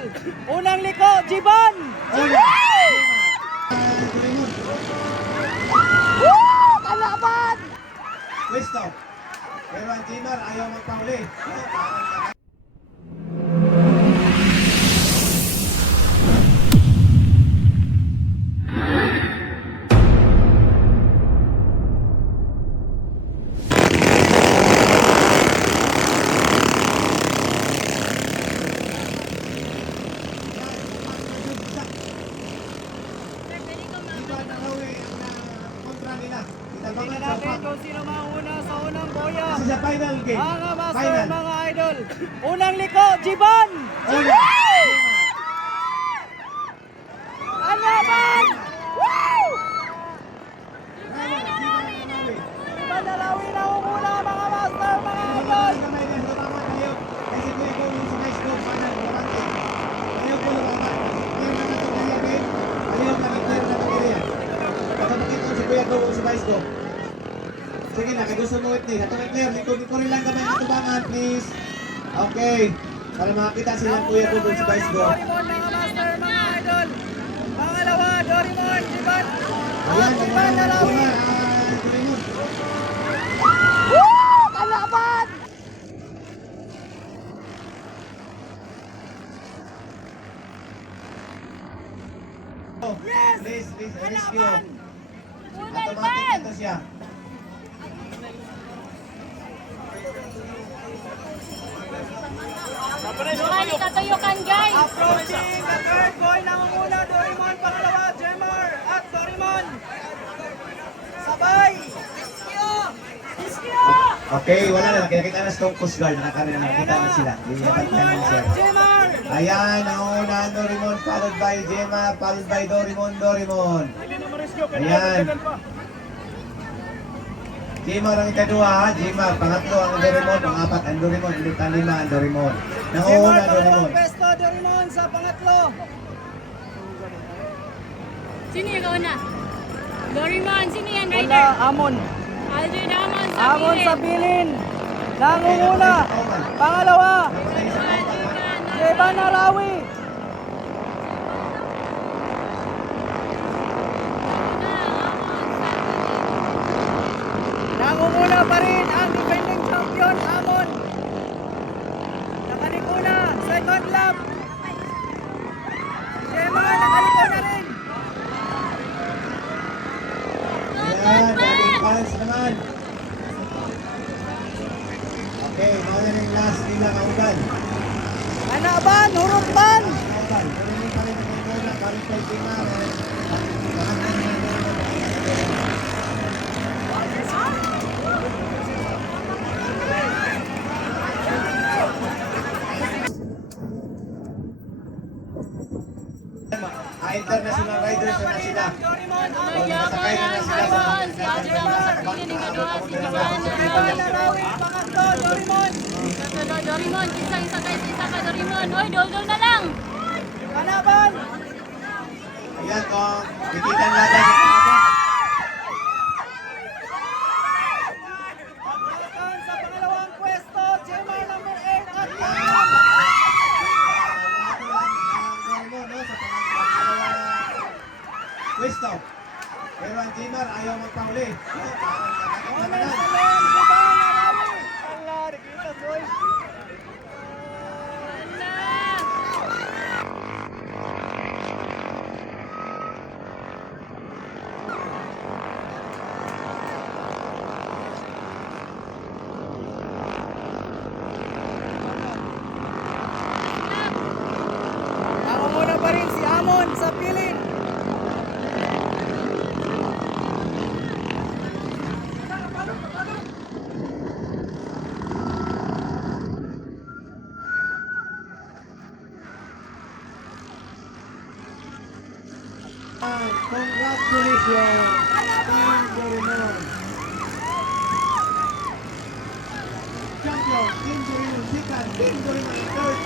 idol. Unang liko, Jiban! Woo! Kalaban! Pwesto. Pero ang Jimar ayaw magpahuli. Tingnan natin kung sino mauna sa unang boya. Sa final game. Mga master, Final. mga idol. Unang liko, Jiban! Kalaban! Woo! Jiban Nalawi na umuna, mga master, mga idol. Sige na, kaya gusto mo ito. Atong i-clear, likod ko rin lang kami ang tubangan, please. Okay. Para makakita silang kuya ko doon sa Vice Go. Dorimon, mga master, mga idol. Pangalawa, Dorimon, Jiban. Ayan, Jiban Nalawi. Dorimon. Woo! Kalaban! Yes! Please, rescue. Kalaban! Automatic ito siya. Mali katuyukan guys. Approaching the third coin, nangunguna Dorimon, pangalawa Jemar at Dorimon. Sabay! Okay, wala na. Nakita na sa Coast Guard. Nakita na sila. Hindi niya Dorimon pagtanong siya. at Jemar! Ayan, nauna ang Dorimon, followed by Gemma, followed by Dorimon. Ayan. Gemma ang ikadua, ha? Gemma, pangatlo ang Dorimon, pangapat ang Dorimon, ulit ang lima ang Dorimon. Jemar, Nauna Dorimon. pangalawang pesto, Dorimon sa pangatlo. Sino yung kauna? Dorimon, sino yan Wala, rider? Amon. Aldrin Amon sa Amon sa pilit. bilin. Nangunguna. Pangalawa, Jeban Nalawi. Nangunguna pa rin ang defending champion, Amon. Nakaliko na, second lap. Jeban, nakaliko na rin. Ayan, dating fans naman. Okay, mga na yung last nila kauban. Anaban, hurumban. Kauban, Dorimon pa rin ang muna, parin kay Gemma. International riders na sila. Dorimon, Sakay na sila sa Si Aldrin Amon sa pilit ni Kadua. Si Jeban Jeban Nalawi, pangatlo, Dorimon. Dorimon, isa guys, isa ka Dorimon. Oy, dol na lang. Kalaban. Ayan, kung nakikita natin sa pangalawa. Sa pangalawang pwesto, Jemar number 8 at Pwesto. Pero ang Jimar ayaw magpahuli. Parang Honor nakakita Salem, Jeban Nalawi. Allah, nakita boy. Nangunguna pa rin si Amon sa piling. Congratulations! Team Dorimon! Champion, Team Dorimon second, Team Dorimon third,